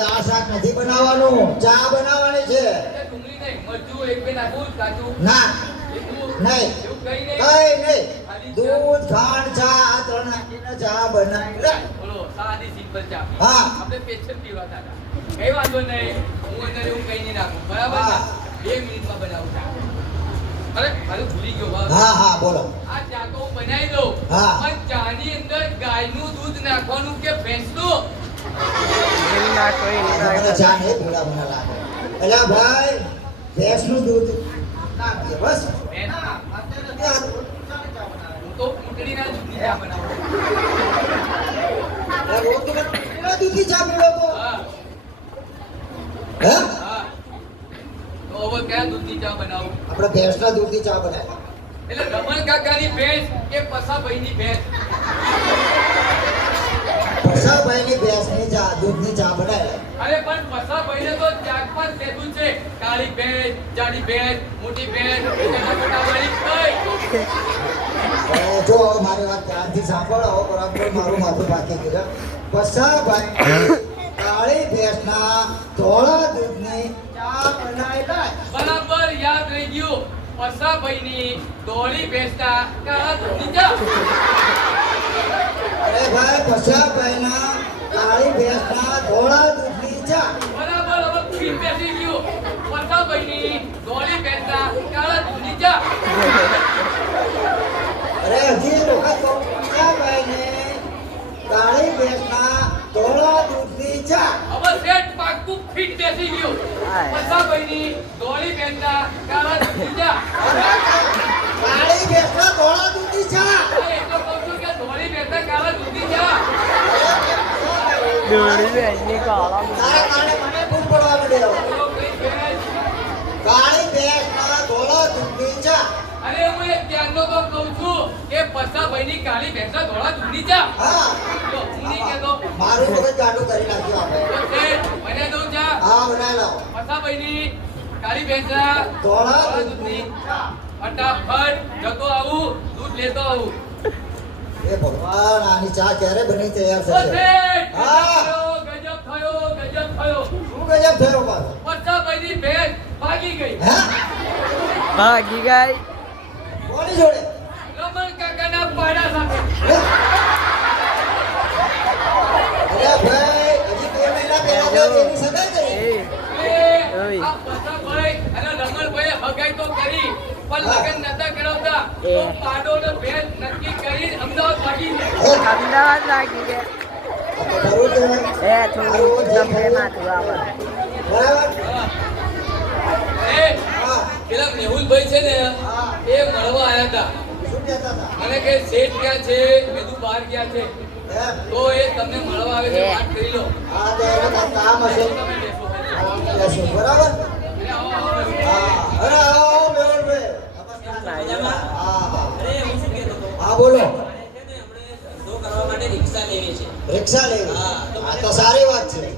દાળ શાક નથી બનાવવાનું, ચા બનાવવાની છે. ડુંગળી નહીં, મરચું એક બે નાખું, કાચું ના લીંબુ નહીં, એવું કઈ નહીં. કઈ નહીં. દૂધ ખાંડ ચા આ ત્રણ નાખીને ચા બનાવી લે. બોલો સાદી સિમ્પલ ચા. હા. આપણે સ્પેશિયલ પીવા હતા. કઈ વાંધો નહીં, હું અંદર એવું કઈ નહીં નાખું, બરાબર હા. ને? 2 મિનિટમાં બનાવું ચા. અરે હાલું ભૂલી ગયો બા. હા હા બોલો. આ ચા તો હું બનાવી દઉં, હા. પણ ચાની અંદર ગાયનું દૂધ નાખવાનું કે ભેંસનું? મને ચા નહીં પીવડા મને લાગે. એટલે ભાઈ ભેંસનું દૂધ નાખીએ બસ. ભેંસના. ત્યાં હું તો ઊંટડીના દૂધની ચા બનાવું. રોજ તો કેટલા દૂધની ચા પીવો તો? હા હે? હા. તો હવે કયા દૂધની ચા બનાવું? આપણે ભેંસના દૂધની ચા બનાવી. એટલે રમણ કાકાની ભેંસ કે પસાભાઈની ભેંસ? પસાભાઈની ભેંસની ચા દૂધની ચા બનાવી. અરે પણ પસાભાઈને તો ચાર પાંચ ભેંસું છે. કાળી ભેંસ, જાડી ભેંસ, મોટી ભેંસ, મોટાવાળી કઈ? જો હવે મારી વાત ધ્યાનથી સાંભળો, બરાબર મારું માથું બાકી ગયું. પસાભાઈ કાળી ભેંસના ધોળા દૂધની ચા બનાવી લાય. બરાબર યાદ રહી ગયું. પસાભાઈની ધોળી ભેંસના કાળા દૂધની ચા. અરે ભાઈ પસાભાઈના કાળી ભેંસના ધોળા દૂધની ચા. બરાબર હવે ફીટ બેસી ગયું. પસાભાઈની ધોળી ભેંસના કાળા દૂધની ચા. અરે હજી એક વખત કહું, પસાભાઈને કાળી ભેંસના ધોળા દૂધની ચા. હવે સેટ પાકું ફીટ બેસી ગયું. પસાભાઈની ધોળી ભેંસના કાળા દૂધની ચા. કાળી ભેંસના ધોળા દૂધની ચા. અરે એટલો કહું છું કે ધોળી ભેંસના કાળા દૂધની ચા. તારા કારણે મને ભૂલ પડવા માંડી હવે. બોલો કઈ ભેંસ? કાળી ભેંસના ધોળા દૂધની ચા. અરે હું એક ધ્યાનનો તો કહું છું કે પસાભાઈની કાળી ભેંસના ધોળા દૂધની ચા. હા જો હું નહીં કહેતો. મારું મગજ ગાડું કરી નાખ્યું આપણે. તો શેઠ, મને દઉં ચા. હા બનાવી લાવો. પસાભાઈની કાળી ભેંસના ધોળા ધોળા દૂધની ફટાફટ જતો આવું, દૂધ લેતો આવું. એ ભગવાન આની ચા ક્યારે બની તૈયાર તો થશે? શેઠ, હા. ગજબ થયો, ગજબ થયો. શું ગજબ થયો પાછો? પસાભાઈની ભેંસ ભાગી ગઈ. હે? ભાગી ગઈ. કોની જોડે? રમણ કાકાના પાડા સાથે. હે? અરે ભાઈ હજી 2 મહિના પહેલા તો એની સગાઈ કરી. એ આ પસાભાઈ અને રમણભાઈએ હગાઈ તો કરી, પણ લગન નતા કરાવતા. તો પાડો ને ભેંસ નક્કી કરી અમદાવાદ ભાગી ગયા. અમદાવાદ લાગી ગયા. આ તો ખરું કહેવાય. એ થોડું ગમે માથું આવે. બરાબર? હા. એ હા. પેલા મેહુલભાઈ છે ને, હા. એ મળવા આયા હતા. શું કહેતા હતા? મને કે શેઠ ક્યાં છે? મેં કીધું બહાર ગયા છે. હે? તો એ તમને મળવા આવે છે, વાત કરી લો. આ તો એને કાંઈ કામ હશે. તમે બેસો. કામ લેશો. બરાબર? અરે આવો, આવો. હા. અરે આવો મેહુલભાઈ. મજામાં? હા હા. અરે હું શું કહેતો હતો? હા બોલો. મારે છે ને હમણાં ધંધો કરવા માટે રિક્ષા લેવી છે. રિક્ષા લેવી. હા, તો આ તો સારી વાત છે.